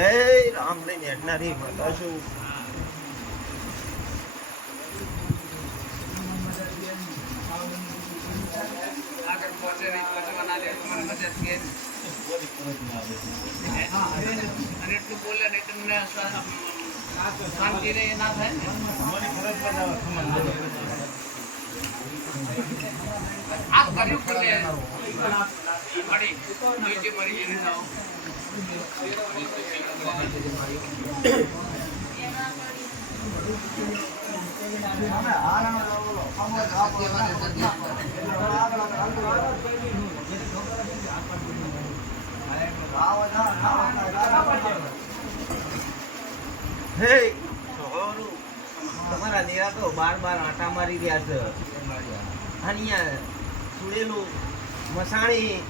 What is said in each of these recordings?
હે રામ લઈને હેઠનારી માતા છું ના અને એટલું બોલે નહીં તમને શાંતિ રહે ના થાય આ કર્યું મળી જાઓ. તમારા દેરા તો બાર બાર આટા મારી ગયા છે. અહીંયા સુડેલું મસાણી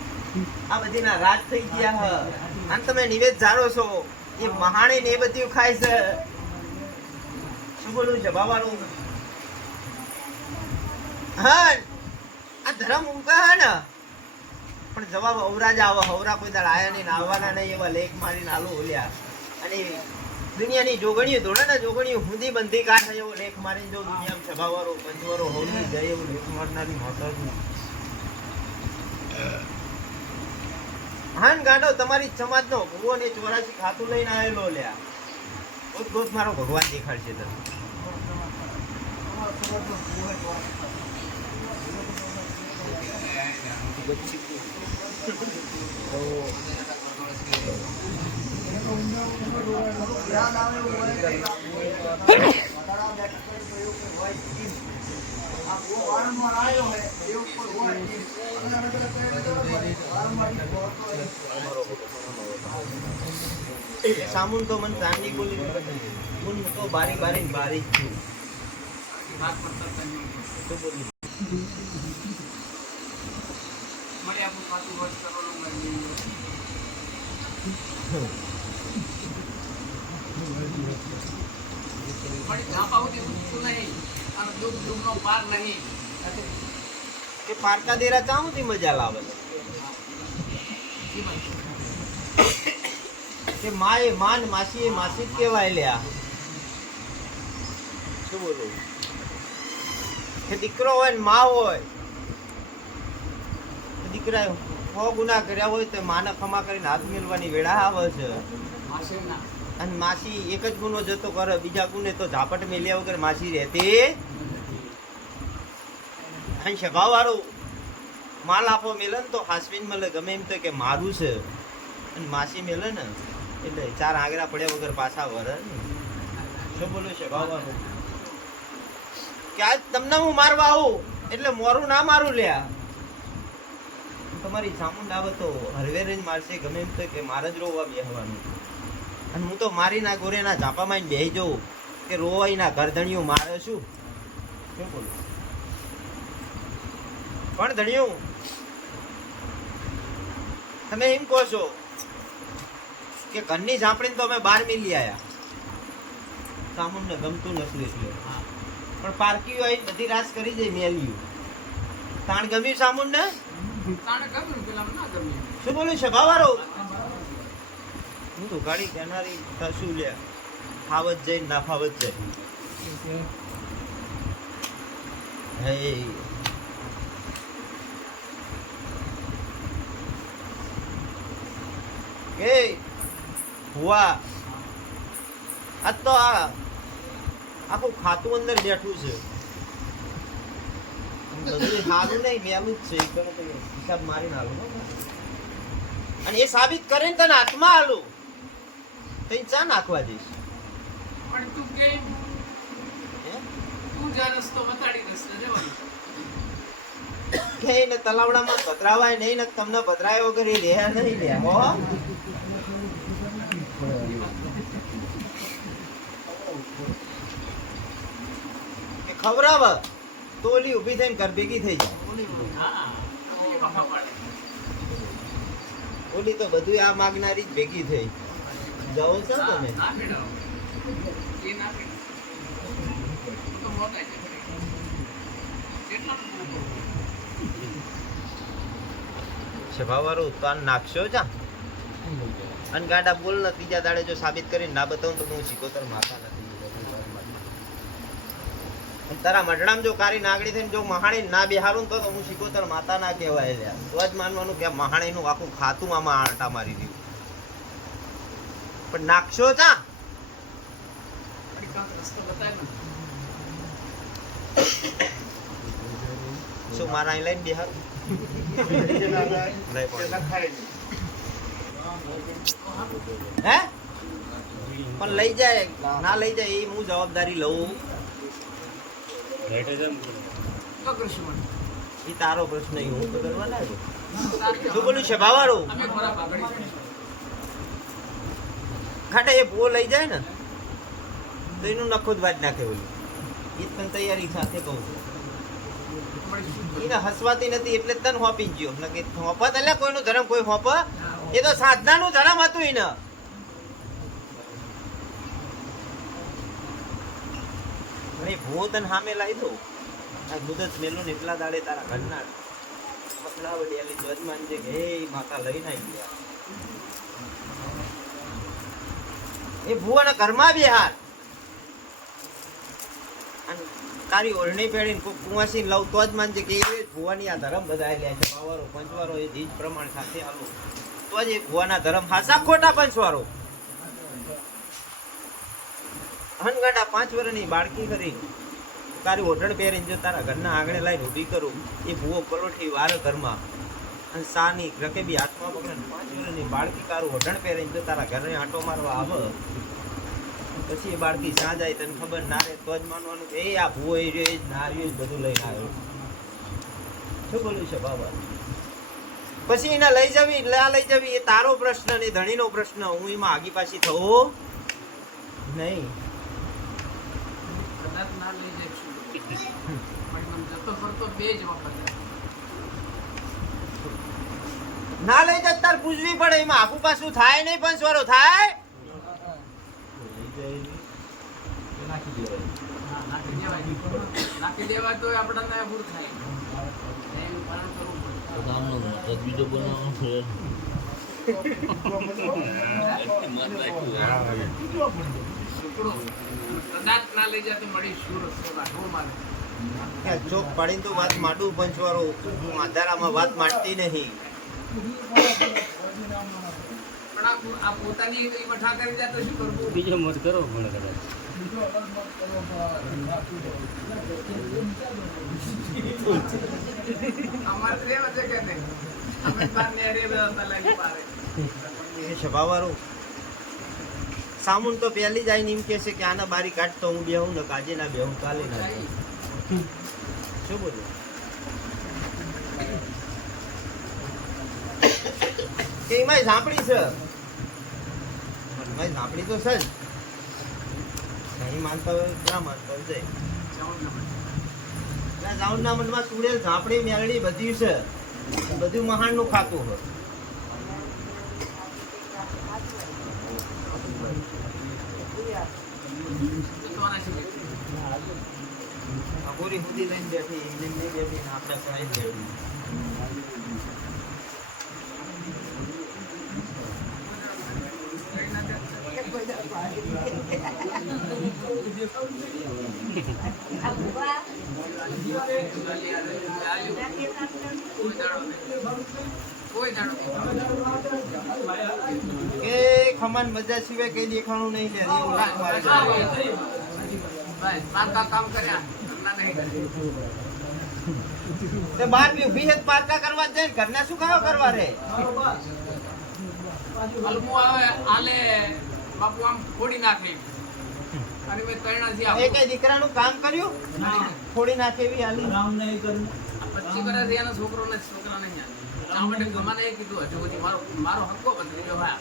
આ બધીના રાજ થઈ ગયા હ. અને તમે નિવેદ જાણો છો, એ મહાણી ને એ બધું ખાય છે. શું બોલું છે હા આ ધર્મ ઊંઘા હે ને? પણ જવાબ અવરા જ આવે, અવરા કોઈ દાડ આયા નહીં આવવાના નહીં એવા લેખ મારીને આલુ ઓલ્યા. અને દુનિયાની જોગણીઓ ધોળાના જોગણીઓ હુંદી બંધી કાઢે એવો લેખ મારીને જો દુનિયામાં સભાવારો પંચવારો હોલી જાય એવું લેખ મારનારી મોટર હાન ગાંડો, તમારી સમાજનો ભૂવો ને ચોરાશી ખાતું લઈને આવેલો લ્યા ગોત ગોત મારો ભગવાન દેખાડશે તને. સામુન તો મને સાંજી બોલી મુન તો બારી બારી બારી છું. પારકા દેરા ચાહુંથી મજા લાવે? કે માએ એ માન માસી એ માસી જ કહેવાય લ્યા. શું બોલું? કે દીકરો હોય ને મા હોય તો દીકરા સો ગુના કર્યા હોય તો માને ખમા કરીને હાથ મેળવાની વેળા આવે છે. માસીના. અને માસી એક જ ગુનો જતો કરે બીજા ગુને તો ઝાપટ મેલ્યા વગર માસી રહેતી અને સ્વભાવ વાળું માલ આપો મેલે ને તો હાસવીન મળે ગમે એમ તો કે મારું છે. અને માસી મેલે ને એટલે ચાર આગરા પડ્યા વગર પાછા વરે શું બોલું છે? બાબાનું કે આજ તમને હું મારવા આવું? એટલે મોરું ના મારું લ્યા. તમારી ચામુંડા તો હરવેર જ મારશે, ગમે એમ તો કે મારે જ રોવા બેહવાનું. અને હું તો મારી ના ગોરે ના ઝાપામાં બેહી જઉં કે રોવાઈ ના ઘરધણીઓ મારે શું? શું બોલું પણ ધણિયું તમે એમ કહો છો કે ઘરની ઝાપડીને તો અમે બાર મિલી આવ્યા સામુને ગમતું નથી એટલે પણ પારકીઓ આવીને બધી રાસ કરી જાય મેલ્યું. તાણ ગમ્યું સામુંડને તાણે ગમ્યું પેલા ના ગમ્યું. શું બોલ્યું છે ભાવારો? હું તો ગાડી કહેનારી થશું લે ફાવત જઈ ના ફાવત જાય. હે. હુઆ આ તો આ આખું ખાતું અંદર બેઠું છે. બધું સારું નહીં મેલું જ છે. હિસાબ મારીને હાલું અને એ સાબિત કરીને તને હાથમાં હાલું. તઈ ચા નાખવા દઈશ. પણ તું કેમ તું જ્યાં રસ્તો બતાડી રસ્તે જવાનું. કે એને તલાવડામાં પધરાવાય નહીં ને તમને પધરાય વગર એ રહ્યા નહીં લે હો? ખવડાવ તો ઓલી ઊભી થઈને ઘર ભેગી થઈ જાય. ઓલી તો બધું આ માગનારી જ ભેગી થઈ. જાઓ છો તમે? ના મેળવો એ ના મેળવો તો મોટા છે કેટલા સ્વભાવવાળું તો નાખશો જા. અને ગાડા બોલ ના ત્રીજા દાડે જો સાબિત કરીને ના બતાવું તો હું શીખોતર માતા નથી. તારા મઢડામાં જો કારી નાગડી થઈને જો મહાણી ના બિહારું તો હું શીખોતર માતા ના કહેવાય લ્યા તો જ માનવાનું કે મહાણીનું આખું ખાતું આમાં આંટા મારી દીધું પણ નાખશો ને. શું મારા અહીં લઈને બિહાર. હે પણ લઈ જાય ના લઈ જાય એ હું જવાબદારી લઉં. એ તારો પ્રશ્ન ઈ હું તો કરવા છું. સાથે બોલું છે ભાવારું અમે ખોરાક આગળ કરીશું. ખાટે એ ભૂવો લઈ જાય ને તો એનું નખો જ વાજ નાખે ઓલું. એ તને તૈયારી સાથે કહું છું. એને હસવાતી નથી એટલે તને હોપી ગયો. નકે હોપત એટલે કોઈનું ધર્મ કોઈ હોપ એ તો સાધનાનું ધર્મ હતું એને અને એ તને સામે લાવી દઉં? આ મુદત મેલું ને એટલા દાડે તારા ઘરના મસલા વડિયાલી જજમાન કે હે માતા લઈને આવી ગયા. એ ભૂવાના ઘરમાં બી હાર તારી ઓરણી પેઢીને કોઈ કુંવાસી લઉં તો જ માનજે કે એ ભુવાની આ ધર્મ બધા લે છે. પાવારો પંચવારો એ રીત પ્રમાણ સાથે આલો. તો જ એ ભુવાના ધર્મ હાસા ખોટા પંચવારો. હનગાડા પાંચ વર્ષની બાળકી કરી તારી ઓઢણ પહેરીને જો તારા ઘરના આંગણે લાઈને ઊભી કરું, એ ભૂવો પરોઠી વાર ઘરમાં. અને સાની રકેબી હાથમાં પકડે પાંચ વર્ષની બાળકી તારું ઓઢણ પહેરીને જો તારા ઘરે આંટો મારવા આવે, પછી એ બાળકી સાં જાય તને ખબર ના રહે, તો જ માનવાનું એ આ ભૂવો એ રહ્યો, એ જ નાર્યું જ બધું લઈને આવ્યો. શું બોલ્યું છે બાબા? પછી એને લઈ જવી લા લઈ જવી, એ તારો પ્રશ્ન ને ધણીનો પ્રશ્ન, હું એમાં આગી પાછી થવો નહીં. ના લઈ જઈશું. પણ જતો ફરતો બે જ વખત ના લઈ જતા તાર પૂછવી પડે એમાં આખું પાછું થાય નહીં પણ સ્વરો થાય નાખી દેવાય. તો આપણને ભૂલ થાય. બીજો બનાવવાનો છે ટુકડો. કદાચ ના લઈ જાય તો મળીશું રસ્તો રાખવો મારે ચોક પાડીને તો વાત માટું પંચવારો હું આધારામાં વાત માટતી નહીં. પણ આ પોતાની એ મઠા કરી જાય તો શું કરવું? બીજો મત કરો પણ કદાચ. અમારે રેવા છે કે નહીં. અમે બાર નેરે વ્યવસ્થા લાગી પારે એ સ્વભાવવાળું સામુન તો પહેલી જ ને એમ કહે છે કે આના બારી કાઢતો હું બેહું ને કાજે ના બેહું, કાલે ના બેહું. શું બોલું કે એમાંય ઝાંપડી છે. એમાંય ઝાંપડી તો છે જ. નહીં માનતા હોય ના માનતા હોય, જાય. જવાનું ના મળે. મનમાં સુડેલ ઝાંપડી મેળડી બધી છે. બધું મહાણનું ખાતું હોય જતવાના છે કે અઘોરી સુધી લઈને બેઠી એને નહીં બેઠી ને આપણે સહાય નહીં. કે ખમણ મજા સિવાય કઈ દેખાણું નહીં લે બસ, કામ કર્યા. તે બાર બી ઊભી છે તો પારકા કરવા જ જાય ને ઘરના શું ખાવા કરવા રે અલમુ આવે આલે બાપુ આમ ફોડી નાખે. અને મેં એ આપું. કઈ દીકરાનું કામ કર્યું? થોડી નાખે એવી હાલી પછી વર્ષથી એનો છોકરો ને છોકરા નહીં. આ માટે ગમાને એ કીધું હજુ સુધી મારો મારો હક્કો બદલી ગયો હા.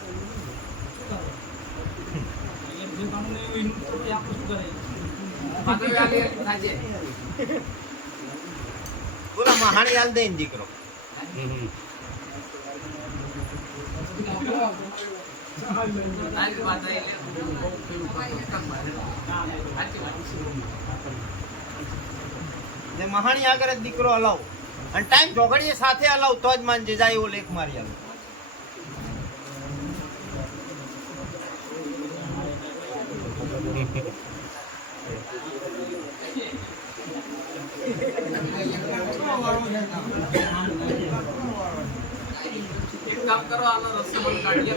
પાછળ જે કામ બોલા મહાણી હાલ દે ને દીકરો હમ. તારી મહાણી આવી એટલે દીકરો. મહાણી આગળ દીકરો હલાવ. અને ટાઈમ ચોઘડીએ સાથે હલાવ, તો જ માનજે, જાય એવો લેખ મારી હાલો એક કામ કરો આનો રસ્તો બંધ કાઢી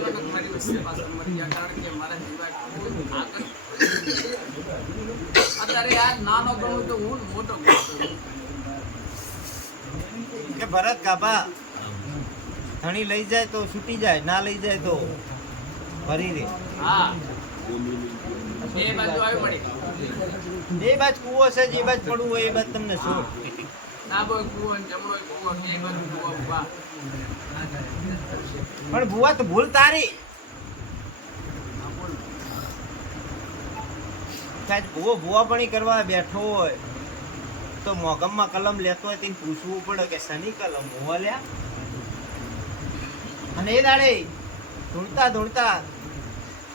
કારણ કે મારા જીવા આગળ અત્યારે આ નાનો ગણું તો હું મોટો કે ભરત કાપા ધણી લઈ જાય તો છૂટી જાય ના લઈ જાય તો ભરી રે હા. બે બાજુ આવી બે બાજ કૂવો છે જે બાજ પડવું હોય એ બાજ તમને શું? પણ ભુવા તો ભૂલ તારી. કાંઈ ભૂવો ભુવાપણી કરવા બેઠો હોય. તો મોગમમાં કલમ લેતો હોય તેને પૂછવું પડે કે શની કલમ? ભુવા લ્યા. અને એ દાડે ધૂણતા ધૂણતા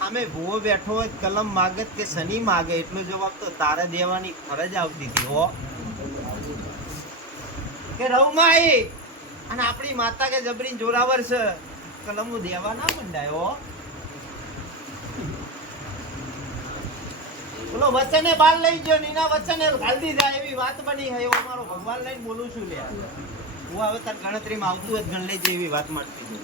આમે ભૂવો બેઠો હોય કલમ માગત કે શની માગે? એટલો જવાબ તો તારે દેવાની ફરજ આવતી હતી, હો. કે રવમાં આવી અને આપણી માતા કે જબરી જોરાવર છે. કલમ દેવા ના મંડાય હો બોલો બાર લઈ ગયો નીના વચને ઘાલતી જાય એવી વાત બની હે એવો મારો ભગવાન લઈને બોલું છું લે હું હવે તાર ગણતરીમાં આવતું જ ગણ લેજે એવી વાત મળતી હતી.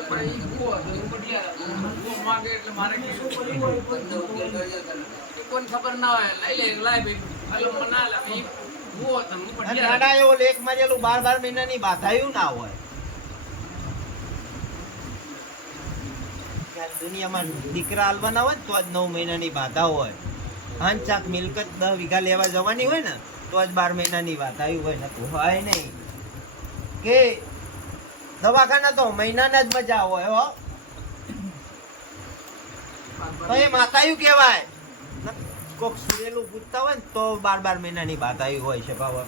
પણ ઈ કૂવો હતો, ઈ પટિયાળા. કૂવો માગે એટલે મારે કેવું? એ કોઈને ખબર ના હોય લઈ લે લાય ભાઈ ના લે નાના એવો લેખ મારેલું બાર બાર મહિનાની બાધાયું ના હોય. દુનિયામાં દીકરા હાલવાના હોય તો જ નવ મહિનાની બાધા હોય. હાન ચાક મિલકત દસ વીઘા લેવા જવાની હોય ને તો જ બાર મહિનાની બાધાયું હોય ને તો હોય નહીં. કે દવાખાના તો મહિનાના જ મજા હોય હો. તો એ માતાયું કહેવાય. કોક સુરેલું પૂછતા હોય ને તો બાર બાર મહિનાની બાધાયું હોય છે બાબા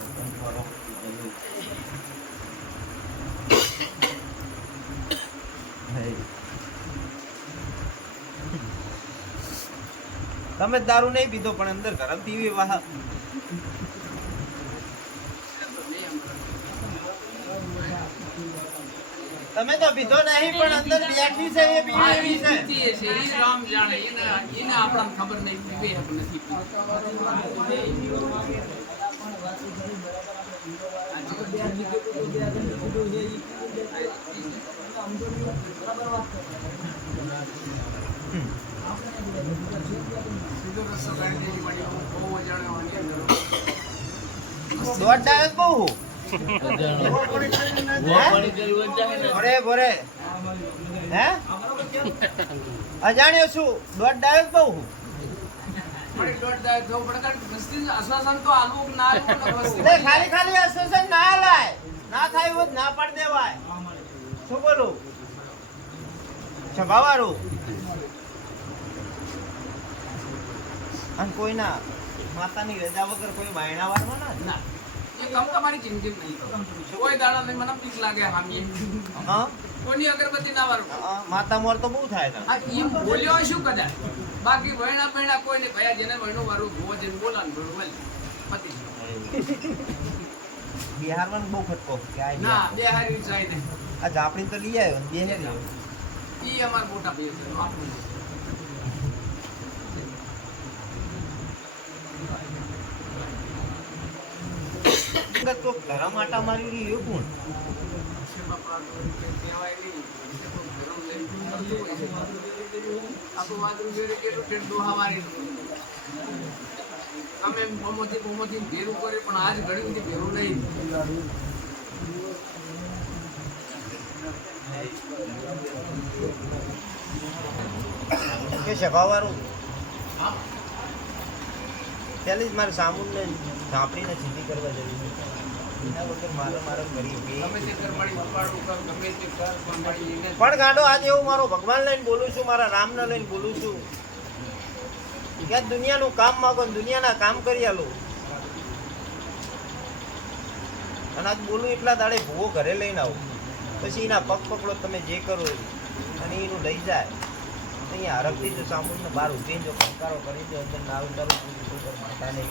તમે દારૂ નહીં પીધો, પણ અંદર ગરમ પીવી, વાહ. તમે તો પીધો નહીં પણ અંદર બેઠી છે એ હા, પીવી છે. પીતીએ રામ જાણે. એને એને આપણને ખબર નહીં પીવે એમ નથી. દોઢ ડાયસ બહુ ભરે ભરે. હે? અજાણ્યો છું. દોઢ ડાયસ બહુ હું. ખાલી ખાલી અસોસન ના લાય ના થાય એવું ના પાડ દેવાય. શું બોલું? છભાવાળું અને કોઈના માતાની રજા વગર કોઈ બાયણા વાળવા ના. ના એ તમારી જિંદગી નહીં કરો. કોઈ દાડા નહીં મને બીક લાગે હામી. હા? કોની અગરબત્તી ના વાળો. માતા મોર તો બહુ થાય આ ઈ બોલ્યો શું કદા બાકી વૈણા પૈણા કોઈ નહીં ભયા જેને ભયણું વાળું ભૂવો જેને બોલા ને ભયણું બોલે. પતિ બિહારમાં બહુ ખટકો ના બિહારી જાય ને. આ જાપડી તો લઈ આવ્યો ને બે ને ઈ અમાર મોટા ભાઈ છે આપણું નહીં. તો ગરમ આટા મારી રહ્યું એ કોણ સેવા પ્રાર્થના કે કહેવાય નહીં. એ તો ગરમ લઈને કરતું હોય છે. તો ગરમ આટા કેટલું રહી એ કોણ? તમે મોમોથી મોમોથી ભેરું કરે પણ આજ ઘડી બધી ભેરું નહીં કે સભાવાળું? પેલી જ મારે સામુન ને ઝાંપડીને સીધી કરવા જવી છે. પણ ગાંડો, આજે હું મારો ભગવાન લઈને બોલું છું, મારા રામને લઈને બોલું છું. ક્યાં દુનિયાનું કામ માંગો દુનિયાના કામ કરી આલો. અને આજ બોલું એટલા દાડે ભૂવો ઘરે લઈને આવું. પછી એના પગ પકડો, તમે જે કરો અને એનું લઈ જાય. અહીંયા હરકતી જો સામુને બહાર ઊભી જો કંકારો કરી દો, અંદર ના ઉતારો માતા નહીં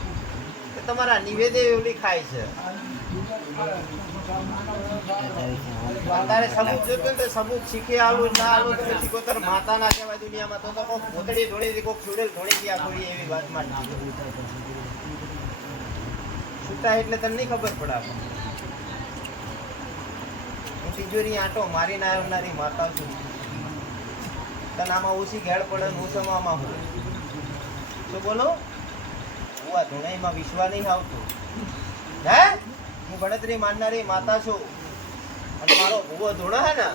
તમારા નિવેદે એવડી ખાય છે. તારે સબૂત જોતું તો સબૂત શીખી આલું ના આલું માતા ના કહેવાય દુનિયામાં તો તો કોક ભોતડી ધોળી કોક સુડેલ ધોળી ગયા એવી વાતમાં છૂટા એટલે તને નહીં ખબર પડે. હું તિજોરી આંટો મારીને આવનારી માતા છું. તને આમાં ઓછી ઘેડ પડે ને હું સમામાં હું શું બોલો. હું આ ધૂણાઈમાં વિશ્વા નહીં આવતો. હે? હું ગણતરી માનનારી માતા છું. અને મારો ભૂવો ધૂણો હે ને?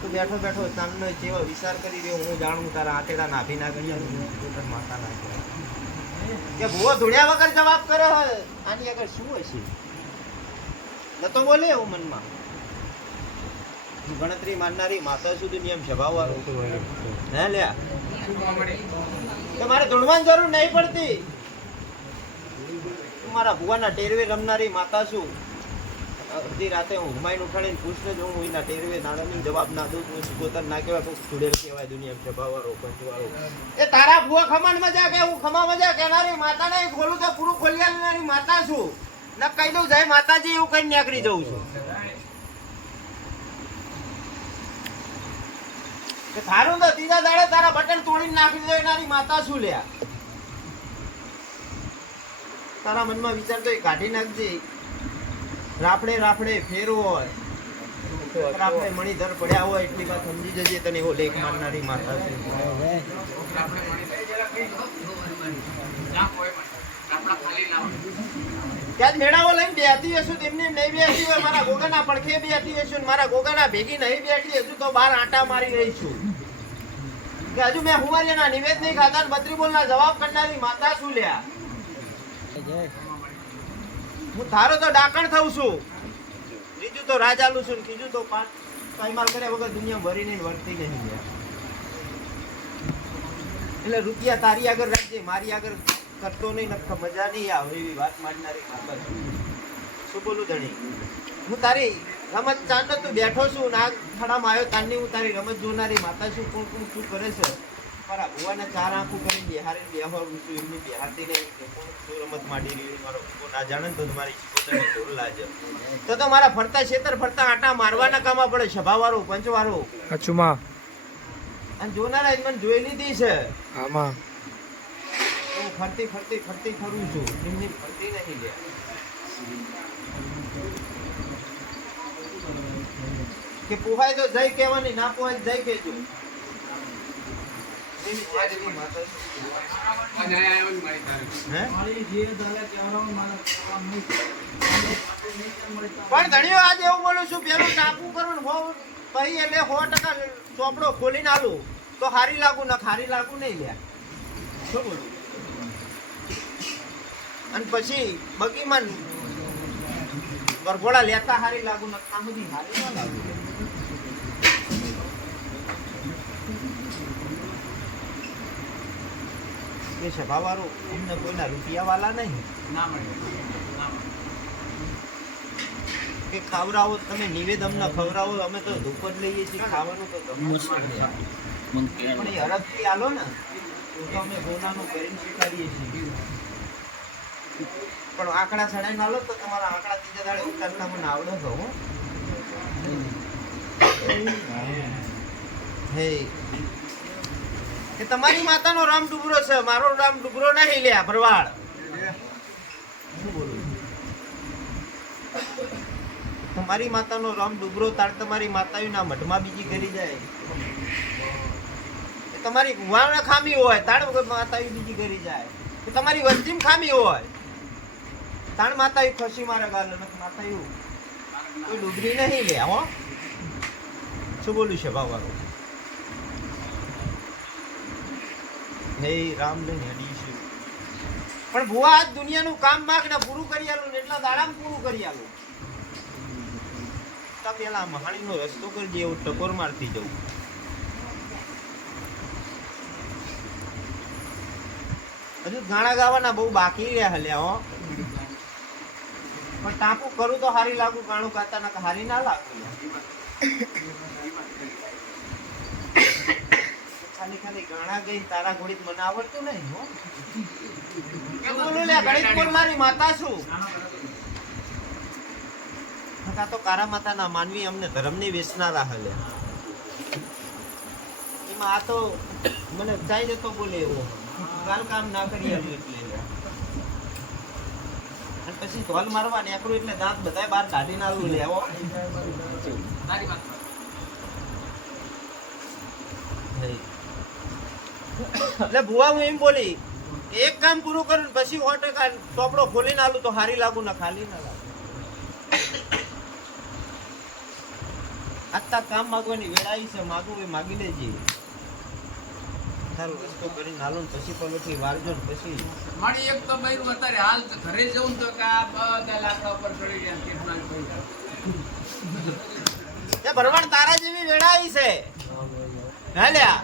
તું બેઠો બેઠો તમને જેવો વિચાર કરી રહ્યો હું જાણું તારા આટેડા નાભી ના ગણ્યા માતા ના. કે ભૂવો ધૂણ્યા વગર જવાબ કરે હે? આની આગળ શું હશે નતો બોલે એવું મનમાં? હું ગણતરી માનનારી માતા સુધી નિયમ સ્વભાવવાળો હે લ્યા? જોવા મળે. મારે ધૂણવાની જરૂર નહીં પડતી. મારા ભુવાના ટેરવે રમનારી માતા છું. અડધી રાતે હું હુમાયન ઉઠાડીને પૂછને જ હું એના ટેરવે નાણાની જવાબ ના દઉં, તો સિકોતર ના કહેવાય કોઈ સુડેલ કહેવાય દુનિયા સ્વભાવવાળો પંચવાળો. એ તારા ભુવા ખમણ મજા કે હું ખમા મજા કહેનારી માતાને ખોલું તો પૂરું ખોલી માતા છું. ન કહી દઉં, જાય માતાજી, એવું કઈ નીકળી જઉં છું. થારું તો ત્રીજા દાડે તારા બટન તોડીને નાખી દીધો એનારી માતા શું લ્યા તારા મનમાં વિચાર તો એ કાઢી નાખજે. રાફડે રાફડે ફેરવો હોય. રાફડે મણીધર પડ્યા હોય એટલી વાત સમજી જજે તને એવો લેખ મારનારી માતા છે. નહીં નહીં નહીં હું તારો તો ડાકણ થઉં છું. ત્રીજું તો રાજ આલું છું ત્રીજું તો પાંચ વગર દુનિયા ભરીને વર્તી નહીં એટલે રૂપિયા તારી આગળ રાખજે, મારી આગળ કરતો નહીં નખ મજા નહીં આવે એવી વાત માંડનારી માતા શું બોલું ધણી? હું તારી રમત ચાંદ તું બેઠો છું ના આ ખડામાં આવ્યો તારની હું તારી રમત જોનારી માતા છું કોણ કોણ શું કરે છે? મારા ભુવાને ચાર આંખું કરી બિહારી બેહારું છું એમની બિહારતી નહીં? કોણ શું રમત માંડી રહ્યું મારો ના જાણે તો મારી શીખોતરને ઢોલ લાજે. તો તો મારા ફરતા છેતર ફરતા આટા મારવાના કામમાં પડે સભાવાળો પંચવાળો. અચુમાં અને જોનારા જ મને જોઈ લીધી છે. આમાં ફરતી ફરતી ફરતી ફરું છું. એમની ફરતી નહીં ગયા કે પોહાય તો જય કહેવાની, ના પોહાય જઈ કહેજો? પણ ધણીઓ, આજે એવું બોલું છું, પેલું ટાપુ કરું ને પછી એટલે સો ટકા ચોપડો ખોલીને આલું, તો હારી લાગુ ના હારી લાગુ નહીં લ્યા શું બોલું? અને પછી બગીમાં વરઘોડા લેતા હારી લાગુ ના સુધી હારી ના લાગુ. એ સભાવાળું અમને કોઈના રૂપિયા વાલા નહીં. ના મળે. કે ખાવડાવો તમે નિવેદ અમને ખવડાવો અમે તો ધૂપ જ લઈએ છીએ ખાવાનું તો તમે. પણ એ હરફથી આલો ને. તો અમે ગોનાનું કરીને સ્વીકારીએ છીએ. પણ આંકડા ચડાઈને લો તો તમારા આંકડા ત્રીજા દાડે ઉતારતા આવડે તો હે. કે તમારી માતાનો રામ ડુબરો છે. મારો રામ ડુબરો નહીં લે ભરવાડ. તમારી માતાનો રામ ડુબરો તાર તમારી માતાઓના મઢમાં બીજી કરી જાય. તમારી કુંવાળમાં ખામી હોય તાળ માતાઓ બીજી કરી જાય. તમારી વસ્તીમાં ખામી હોય. તાણ માતાઓ ખસી મારે ગાલ એવું? કોઈ ડુબરી નહીં લે, હો. શું બોલ્યું છે ભાવવાનું હે રામ લઈને હડી છે. પણ ભુવા, આજ દુનિયાનું કામ માગ ને પૂરું કરી આલું ને એટલા દાડામાં પૂરું કરી આલું. તો પેલા મહાણીનો રસ્તો કરજે, એવું ટકોર મારતી જવું. હજુ ગાણા ગાવાના બહુ બાકી રહ્યા હલ્યા, હો. પણ ટાંકુ કરું તો હારી લાગુ ગાણું ગાતા ના, હારી ના લાગુ. ખાલી ખાલી ગાણા ગઈ તારા ઘોડી મને આવડતું નહીં, હો. બોલું મારી માતા છું. આ તો કારા માતાના માનવી અમને ધર્મની વેચનારા હલે. એમાં આ તો મને ચાઈ જતો બોલે એવો. કાલ કામ ના કરી આવ્યું એટલે. પછી ઢોલ મારવા નીકળું એટલે દાંત બધાય બહાર કાઢી નાખું લેવો એટલે ભુવા હું એમ બોલી એક કામ પૂરું કરું પછી સો ટકા ચોપડો ખોલીને આલું તો હારી લાગુ ના ખાલી ના લાગુ. આત્તા કામ માગવાની વેળાઈ છે માગવું એ માગી લેજે. તારો રસ્તો કરીને હાલો ને પછી પલોઠી વારજો ને પછી. મારી એક તો બૈરું અત્યારે હાલ ઘરે જવું તો કે આ બધા લાકડા ઉપર ચડી ગયા કેટલા પૈસા ભરવાડ તારા જેવી વેળાઈ છે. હાલ્યા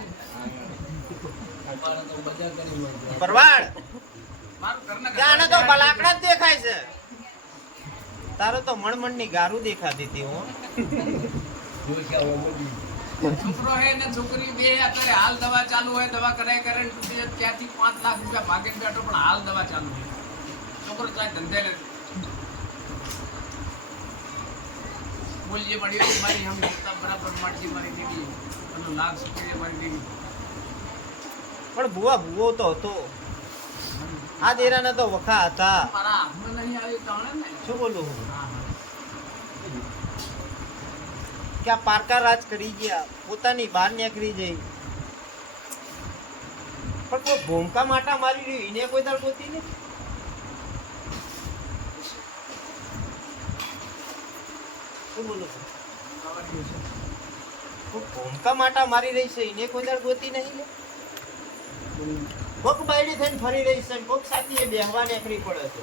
ભરવાડ. ત્યાં તો લાકડા જ દેખાય છે. તારો તો મણમણની ગારું દેખાતી હતી હો. છોકરો હે ને છોકરી બે અત્યારે હાલ દવા ચાલુ હોય દવા કરાય કરે ત્યાંથી પાંચ લાખ રૂપિયા ભાગીને બેઠો પણ હાલ દવા ચાલુ હોય. છોકરો ચાહે ધંધે લે. બોલીએ મળી મારી હમ બરાબર મળતી મારી દીકરી. અને લાખ સુપીએ મારી દીકરી. પણ ભુવા ભુવો તો હતો. આ દેરાના તો વખા હતા. મારા હાથમાં નહીં આવી જાણે ને. શું બોલું હું હા, હા. કે આ પારકા રાજ કરી ગયા, પોતાની બહાર નીકળી જઈ પણ કોઈ ભૂમકા માટા મારી રહ્યું, એને કોઈ દાળ ગોતી નહીં શું બોલો છો? ભૂમકા માટા મારી રહી છે, એને કોઈ દાળ ગોતી નહીં કોક બાયડી થઈને ફરી રહી છે, કોક સાથી એ બેહવા નીકળી પડે છે.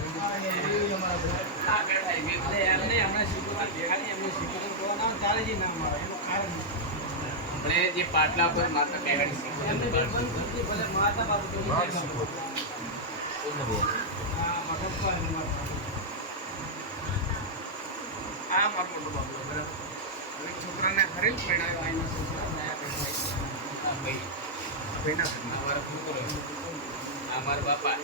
આપણે જે પાટલા પર માતા. આ મારો મોટો હવે છોકરાને હરેલ પરણાવ્યો આઈનો છોકરા નયા. ભાઈ ભાઈના ઘરના. આ મારા છોકરો આ મારા બાપા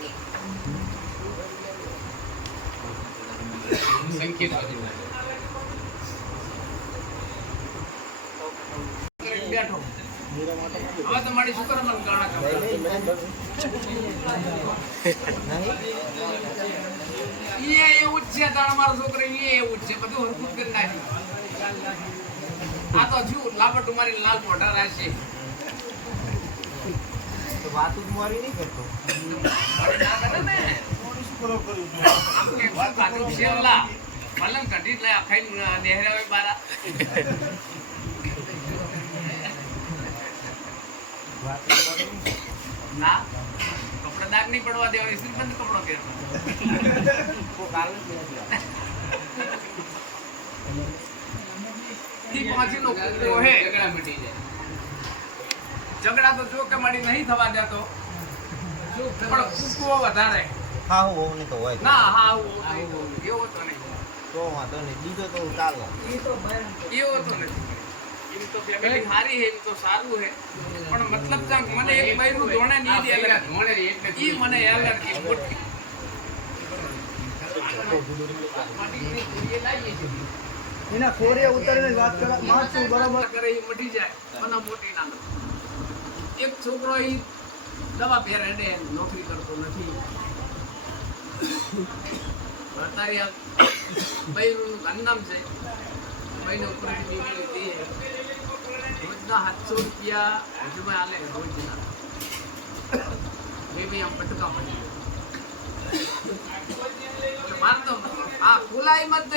એવું જ છે તારા મારો છોકરો એવું જ છે બધું હરકું કરી નાખ્યું આ તો થયું લાપટ મારી લાલ મોઢા રાખશે તો વાતું જ આમ કે વાત કાઢું મલમ કાઢી જ આખાઈ નેહરા બારા. ના કપડા ઝઘડા તો જો કે મળી નહીં થવા દેતો પણ કૂકવો વધારે હા હું હોવ નહીં તો હોય ના હા આવું એવો તો નહીં તો વાંધો નહીં. બીજો તો ચાલો. એવો તો નથી એમ તો ફેમિલી સારી છે એમ તો સારું છે. પણ મતલબ જાક મને એક બૈરું ધોણે નહીં દે એટલે ધોણે એટલે ઈ મને એલર્જી મોટી. એના ખોરે ઉતારીને વાત કરવા મારશું બરાબર. કરે એ મટી જાય. મને મોટી ના એક છોકરો એ દવા પહેરે નોકરી કરતો નથી. અત્યારે આ બૈરુંનું ગાંધીધામ છે. બૈને ઉપરથી બીજી લીધી રોજના સાતસો રૂપિયા હજુમાં આલે આમ પટકા પડી એટલે તો આ ખુલાઈ મત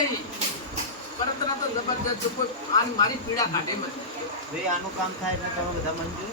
પરતરા તો જબરદસ્ત કોઈ આની મારી પીડા કાઢે મત આનું કામ થાય એટલે તમે બધા મંજૂર?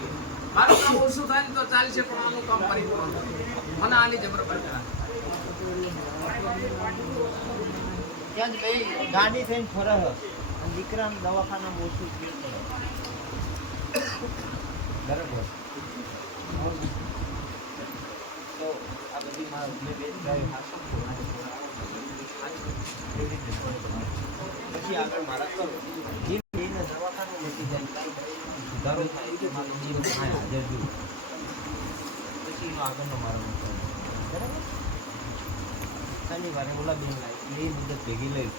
મારું કામ ઓછું થાય ને તો ચાલશે, પણ આનું કામ કરી મને આની જબર પર ત્યાં જ ભાઈ ગાડી થઈને ફરે અને દીકરાને દવાખાનામાં ઓછું બરાબર. તો આ પછી આગળ મારા દવાખાનું નથી જાય. સુધારો થાય. થાય હાજર જોઉં પછી આગળનો મારો બરાબર શનિવારે લાવી એ મુદત ભેગી લઈ